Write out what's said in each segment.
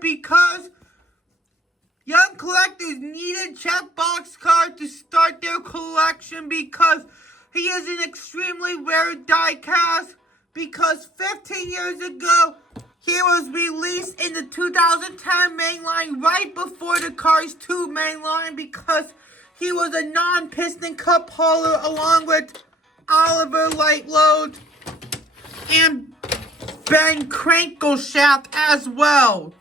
because young collectors needed Chet Boxkaar to start their collection because he is an extremely rare die-cast, because 15 years ago, he was released in the 2010 Mainline right before the Cars 2 Mainline because he was a non-piston cup hauler along with Oliver Lightload and Ben Crankleshaft as well.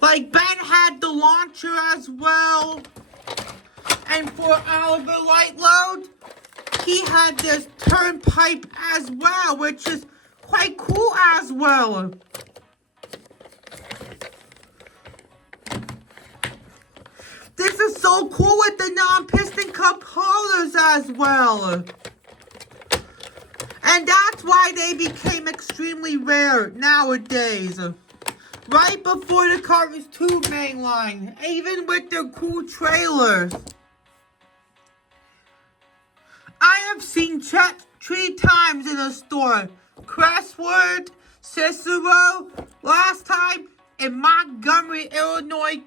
Like, Ben had the launcher as well. And for Oliver Lightload, he had this turnpipe as well, which is quite cool as well. This is so cool with the non-piston cup haulers as well. And that's why they became extremely rare nowadays. Right before the Cars 2 Mainline, even with their cool trailers. I have seen Chet 3 times in a store. Crestwood, Cicero, last time in Montgomery, Illinois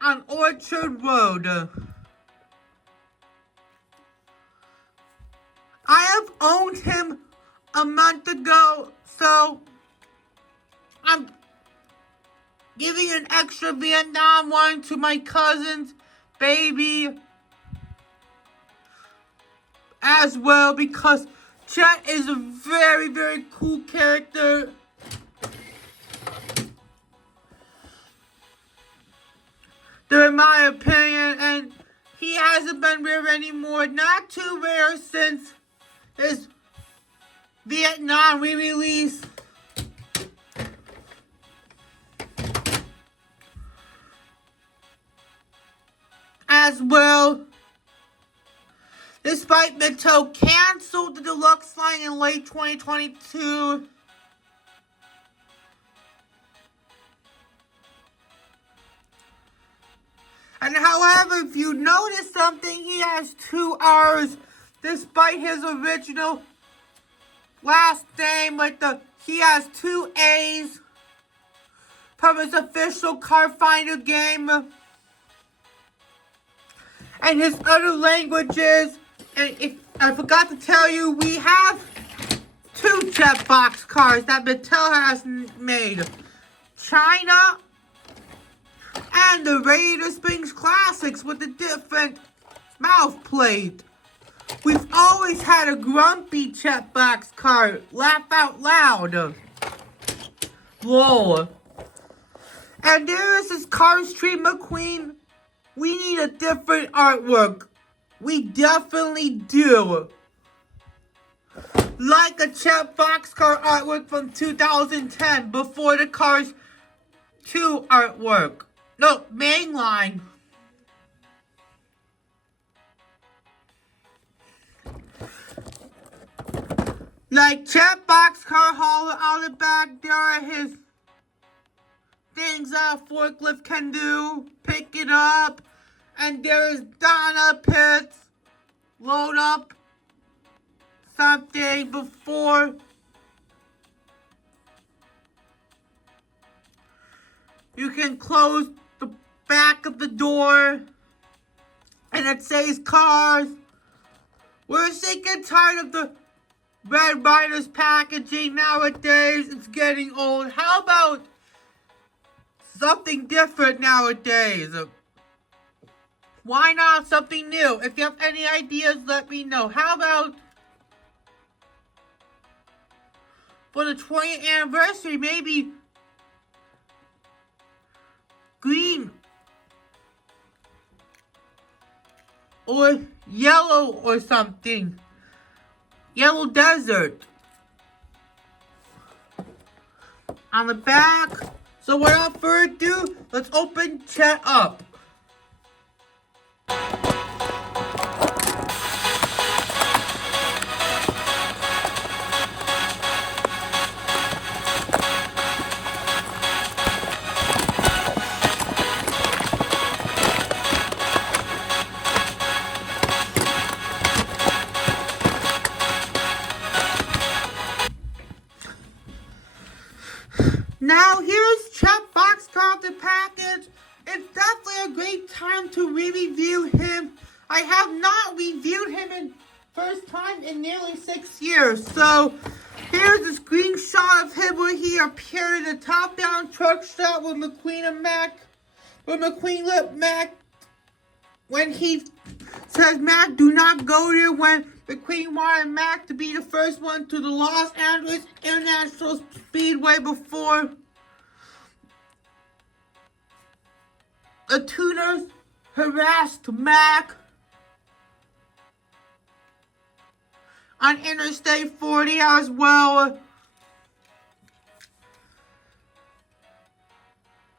on Orchard Road. I have owned him a month ago, so I'm giving an extra Vietnam one to my cousin's baby as well, because Chet is a very, very cool character. In my opinion, and he hasn't been rare anymore. Not too rare since his Vietnam re-release. As well. Despite Mattel canceled the deluxe line in late 2022. And however, if you notice something, he has 2 R's despite his original last name. He has 2 A's from his official car finder game. And his other languages. And if I forgot to tell you, we have 2 Chet Boxkars that Mattel has made. China and the Raider Springs Classics with a different mouth plate. We've always had a grumpy Chet Boxkaar. Laugh out loud. Lol. And there is this Cars 3 McQueen. We need a different artwork. We definitely do. Like a Chet Boxkaar artwork from 2010 before the Cars 2 artwork. No, Mainline. Like Chet Boxkaar hauler on the back, there are his things that a forklift can do. Pick it up. And there is Donna Pitts. Load up something before you can close the back of the door. And it says cars. We're sick and tired of the Red Riders packaging nowadays. It's getting old. How about something different nowadays? Why not something new? If you have any ideas, let me know. How about for the 20th anniversary, maybe green or yellow or something. Yellow desert on the back. So without further ado, let's open Chet up. Now here's Chet Boxkaar of the package. It's definitely a great time to re-review him. I have not reviewed him in first time in nearly 6 years. So here's a screenshot of him where he appeared in a top-down truck stop with McQueen and Mack. With McQueen let Mack, when he says Mack do not go there, when McQueen wanted Mack to be the first one to the Los Angeles International Speedway before the tuners harassed Mack on Interstate 40 as well.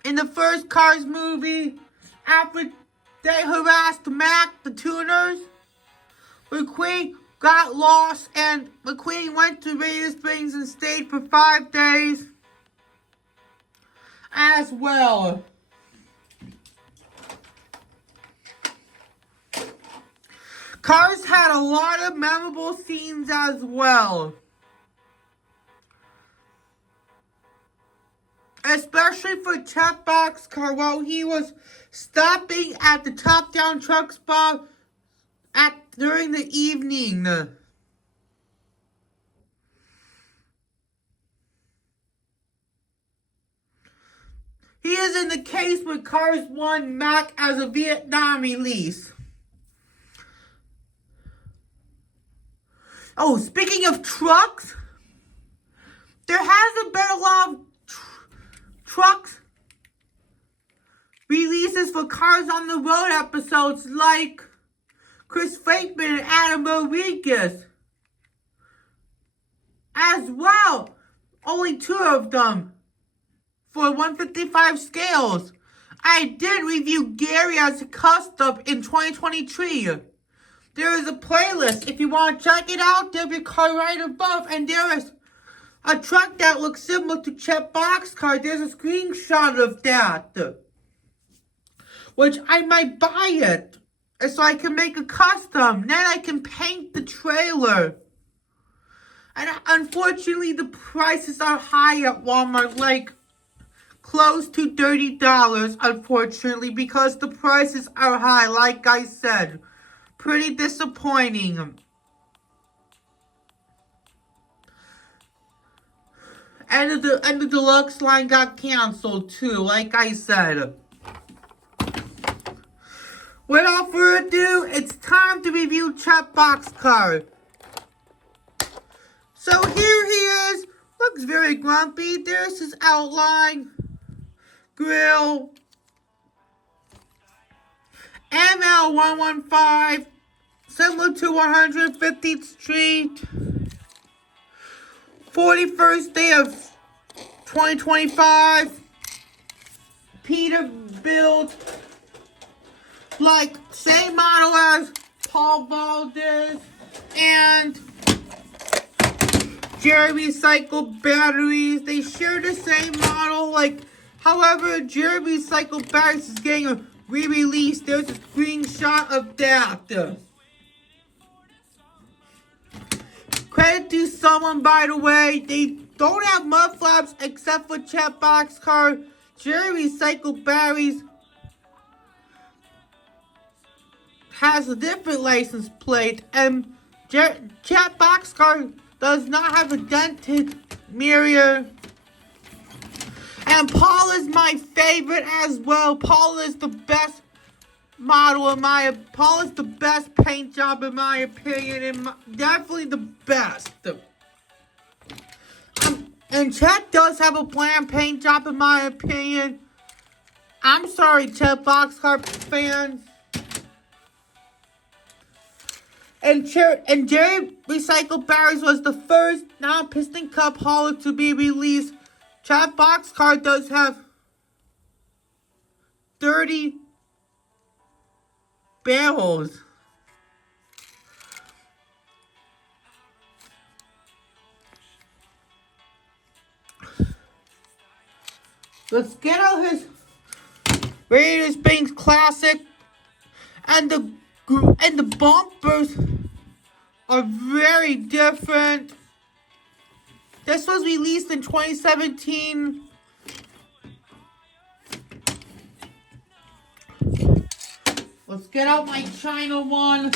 In the first Cars movie, after they harassed Mack, the tuners, McQueen got lost and McQueen went to Radiator Springs and stayed for 5 days as well. Cars had a lot of memorable scenes as well. Especially for Chet Boxkaar while he was stopping at the top-down truck spot during the evening. He is in the case with Cars 1 Mack as a Vietnam release. Oh, speaking of trucks, there hasn't been a lot of trucks releases for Cars on the Road episodes like Chris Freightliner and Adam Rodriguez as well. Only 2 of them for 155 scales. I did review Gary as a custom in 2023. There is a playlist. If you want to check it out, there'll be a car right above. And there is a truck that looks similar to Chet Boxkaar. There's a screenshot of that. Which I might buy it. So I can make a custom. Then I can paint the trailer. And unfortunately, the prices are high at Walmart. Like, close to $30, unfortunately. Because the prices are high, like I said. Pretty disappointing. And the deluxe line got canceled too, like I said. Without further ado, it's time to review Chet Boxkaar. So here he is. Looks very grumpy. There's his outline. Grill. ML115. Similar to 150th Street. 41st day of 2025. Peterbilt. Like, same model as Paul Valdez. And Jeremy Cycle batteries. They share the same model. Like, however, Jeremy Cycle batteries is getting a re-release. There's a screenshot of that. Credit to someone, by the way. They don't have mud flaps except for Chet Boxkaar. Jeremy Cycle batteries has a different license plate. And Chet Boxkaar does not have a dented mirror. And Paul is my favorite as well. Paul is the best model in my... Paul is the best paint job in my opinion. Definitely the best. And Chet does have a bland paint job in my opinion. I'm sorry, Chet Boxkaar fans. And Jerry Recycled Barrels was the first non-piston cup hauler to be released. Chet Boxkaar does have 30 barrels. Let's get out his Radiator Springs Classic. And the bumpers are very different. This was released in 2017 Let's get out my China one.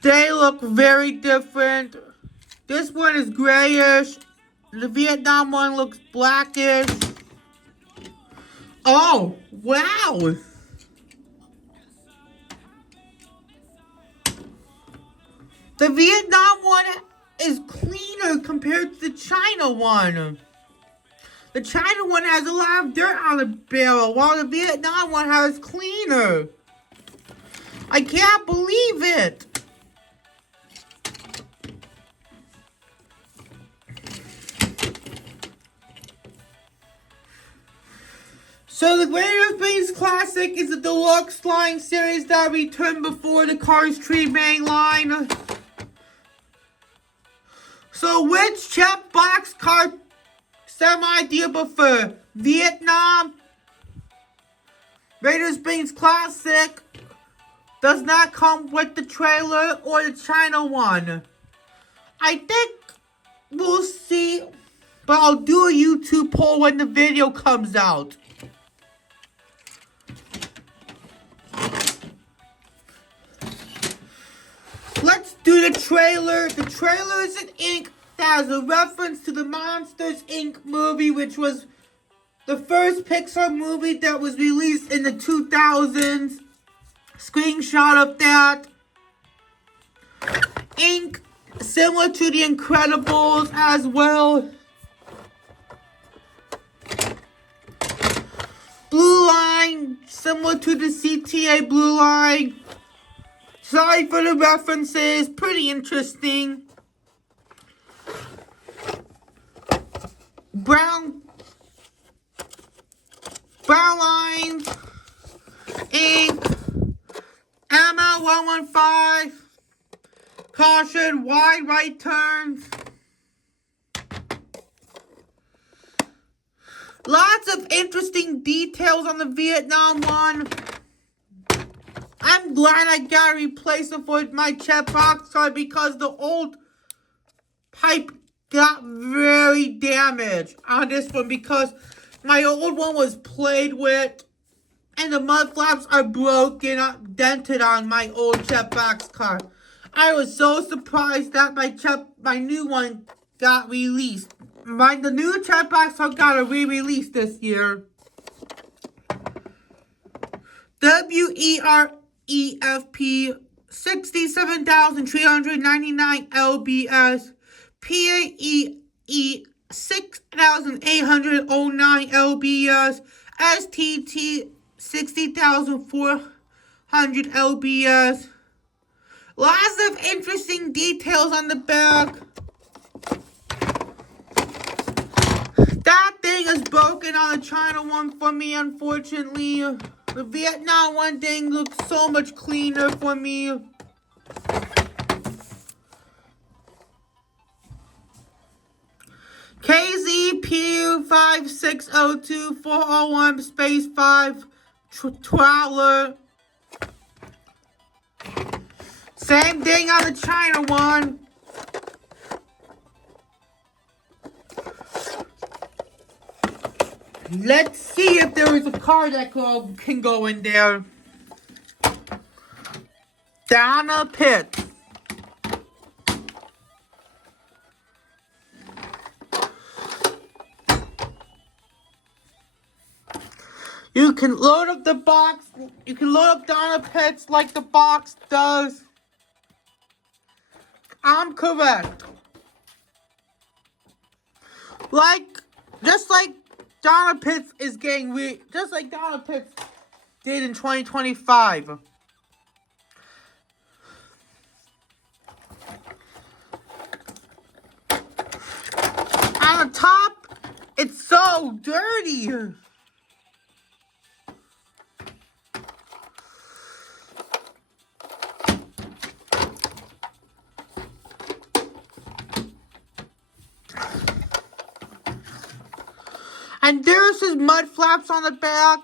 They look very different. This one is grayish. The Vietnam one looks blackish. Oh, wow. The Vietnam one is cleaner compared to the China one. The China one has a lot of dirt on the barrel, while the Vietnam one has cleaner. I can't believe it. So the Greater Space Classic is a deluxe line series that returned before the Cars Tree Mainline. So which Chet Boxkaar semi do you prefer? Vietnam? Greater Space Classic does not come with the trailer, or the China one? I think we'll see, but I'll do a YouTube poll when the video comes out. Let's do the trailer. The trailer is in ink that has a reference to the Monsters, Inc. movie, which was the first Pixar movie that was released in the 2000s. Screenshot of that. Ink similar to The Incredibles as well. Blue line similar to the CTA blue line. Sorry for the references, pretty interesting. Brown lines, ink, ML115, caution, wide right turns. Lots of interesting details on the Vietnam one. I'm glad I got a replacement for my Chet Boxkaar because the old pipe got very damaged on this one because my old one was played with and the mud flaps are broken, dented on my old Chet Boxkaar. I was so surprised that my new one got released. The new Chet Boxkaar got a re-release this year. WEREFP 67,399 LBS, PAE 6,809 LBS, STT 60,400 LBS. Lots of interesting details on the back. That thing is broken on the China one for me, unfortunately. The Vietnam one thing looks so much cleaner for me. KZP 5602 401 space 5 Trawler. Same thing on the China one. Let's see if there is a car that can go in there. Donna Pitt. You can load up the box. You can load up Donna Pitt's like the box does. I'm correct. Just like Donna Pitts is getting just like Donna Pitts did in 2025. On the top, it's so dirty. And there's his mud flaps on the back.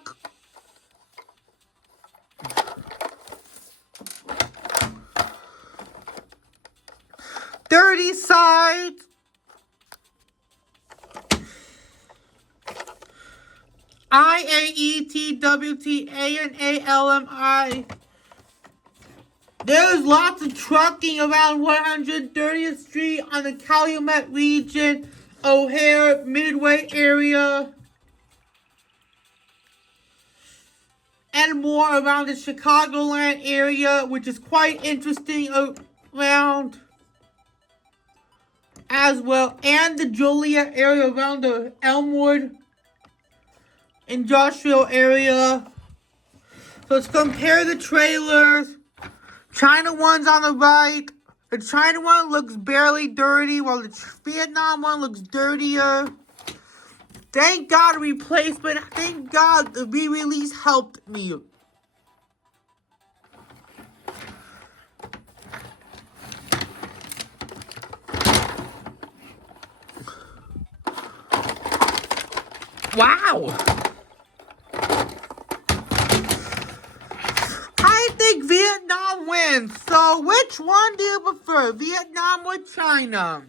Dirty side. IAETWTANALMI. There's lots of trucking around 130th Street on the Calumet region, O'Hare, Midway area, and more around the Chicagoland area, which is quite interesting around as well, and the Joliet area around the Elmwood industrial area. So let's compare the trailers. China one's on the right. The China one looks barely dirty, while the Vietnam one looks dirtier. Thank God replacement. Thank God the re-release helped me. Wow. I think Vietnam wins. So which one do you prefer, Vietnam or China?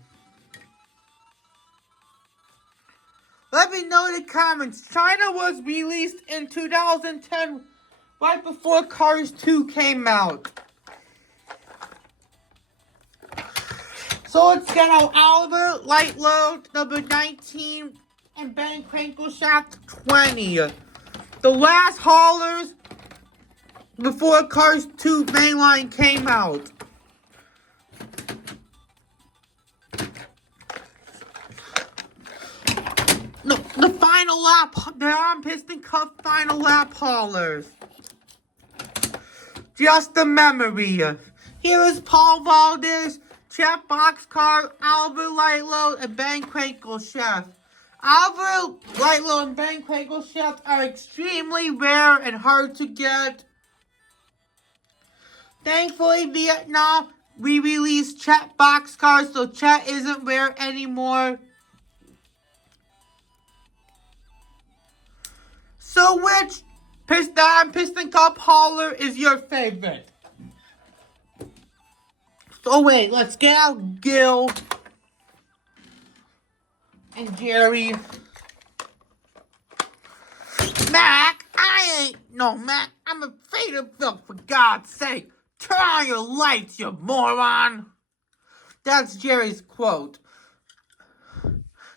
Let me know in the comments. China was released in 2010, right before Cars 2 came out. So let's get our Oliver, Lightload, number 19, and Ben Crankleshaft 20. The last haulers before Cars 2 Mainline came out. No, the final lap, they're on piston cuff final lap haulers. Just a memory. Here is Paul Valdez, Chet Boxkaar, Oliver Lightload, and Ben Crankleshaft. Oliver Lightload and Ben Crankleshaft are extremely rare and hard to get. Thankfully, Vietnam re-released Chet Boxkaar, so Chet isn't rare anymore. So which piston cup hauler is your favorite? So wait, let's get out Gil and Jerry. Mac, Mac, I'm afraid of them, for God's sake. Turn on your lights, you moron. That's Jerry's quote.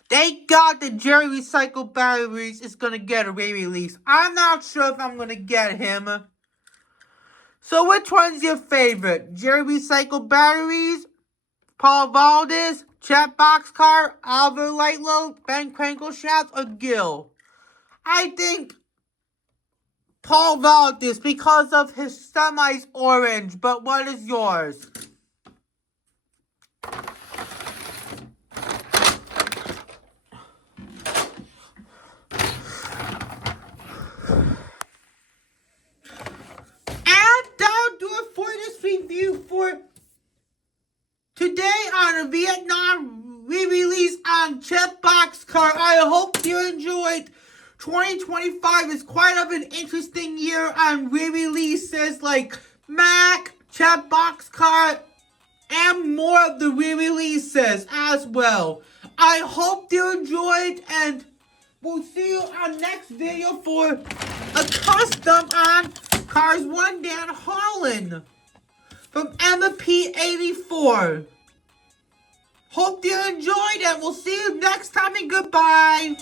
Thank God that Jerry Recycled Batteries is going to get a re-release. I'm not sure if I'm going to get him. So which one's your favorite? Jerry Recycled Batteries, Paul Valdez, Chet Boxkaar, Oliver Lightload, Ben Crankleshaft, or Gil? I think Paul Valdez because of his semi's orange, but what is yours? Review for today on a Vietnam re-release on Chet Boxkaar. I hope you enjoyed. 2025 is quite of an interesting year on re-releases like Mack, Chet Boxkaar, and more of the re-releases as well. I hope you enjoyed, and we'll see you on next video for a custom on Cars 1 Dan Holland from MP84. Hope you enjoyed, and we'll see you next time, and goodbye.